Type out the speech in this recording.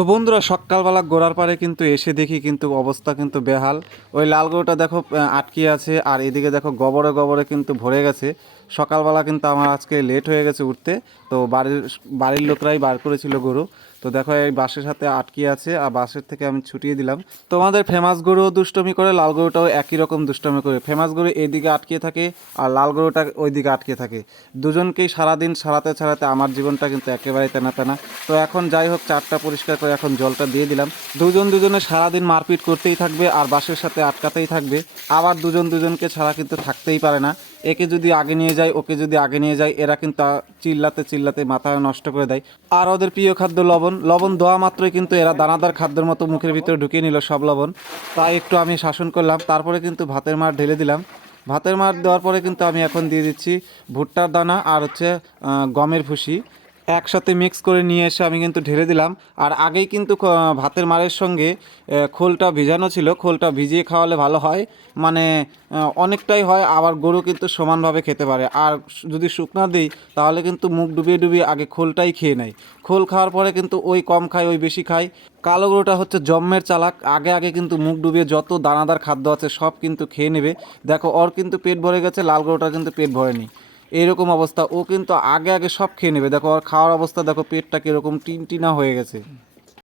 তো বন্ধুরা সকালবেলা গোড়ার পাড়ে কিন্তু এসে দেখি কিন্তু অবস্থা কিন্তু বেহাল। ওই লাল গরুটা দেখো আটকে আছে, আর এদিকে দেখো গোবরে গোবরে কিন্তু ভরে গেছে। সকালবেলা কিন্তু আমার আজকে লেট হয়ে গেছে উঠতে। তো বাড়ির লোকরাই বার করেছিল গরু। তো দেখো এই বাসের সাথে আটকে আছে, আর বাসের থেকে আমি ছুটিয়ে দিলাম। তোমাদের ফেমাস গরুও দুষ্টমি করে, লাল গরুটাও একই রকম দুষ্টমি করে। ফেমাস গরু এইদিকে আটকে থাকে আর লাল গরুটা ওই দিকে আটকে থাকে। দুজনকেই সারাদিন ছাড়াতে ছাড়াতে আমার জীবনটা কিন্তু একেবারেই তেনা তেনা। তো এখন যাই হোক, চারটা পরিষ্কার করে এখন জলটা দিয়ে দিলাম। দুজনে সারাদিন মারপিট করতেই থাকবে আর বাসের সাথে আটকাতেই থাকবে। আবার দুজনকে ছাড়া কিন্তু থাকতেই পারে না। একে যদি আগে নিয়ে যায়, ওকে যদি আগে নিয়ে যায়, এরা কিন্তু চিল্লাতে চিল্লাতে মাথা নষ্ট করে দেয়। আর ওদের প্রিয় খাদ্য লবণ, লবণ দেওয়া মাত্রই কিন্তু এরা দানাদার খাদ্যের মতো মুখের ভিতরে ঢুকিয়ে নিল সব লবণ। তাই একটু আমি শাসন করলাম, তারপরে কিন্তু ভাতের মার ঢেলে দিলাম। ভাতের মার দেওয়ার পরে কিন্তু আমি এখন দিয়ে দিচ্ছি ভুট্টার দানা আর হচ্ছে গমের ভুসি একসাথে মিক্স করে নিয়ে এসে আমি কিন্তু ঢেলে দিলাম। আর আগেই কিন্তু ভাতের মারের সঙ্গে খোলটা ভিজানো ছিল। খোলটা ভিজিয়ে খাওয়ালে ভালো হয়, মানে অনেকটাই হয়, আবার গরু কিন্তু সমানভাবে খেতে পারে। আর যদি শুকনা দিই তাহলে কিন্তু মুখ ডুবিয়ে ডুবিয়ে আগে খোলটাই খেয়ে নেয়। খোল খাওয়ার পরে কিন্তু ওই কম খায় ওই বেশি খায়। কালো গরুটা হচ্ছে জম্মের চালাক, আগে আগে কিন্তু মুখ ডুবিয়ে যত দানাদার খাদ্য আছে সব কিন্তু খেয়ে নেবে। দেখো ওর কিন্তু পেট ভরে গেছে, লাল গরুটার কিন্তু পেট ভরেনি। এইরকম অবস্থা, ও কিন্তু আগে আগে সব খেয়ে নেবে। দেখো ওর খাওয়ার অবস্থা দেখো, পেটটা কীরকম টিনটিনা হয়ে গেছে।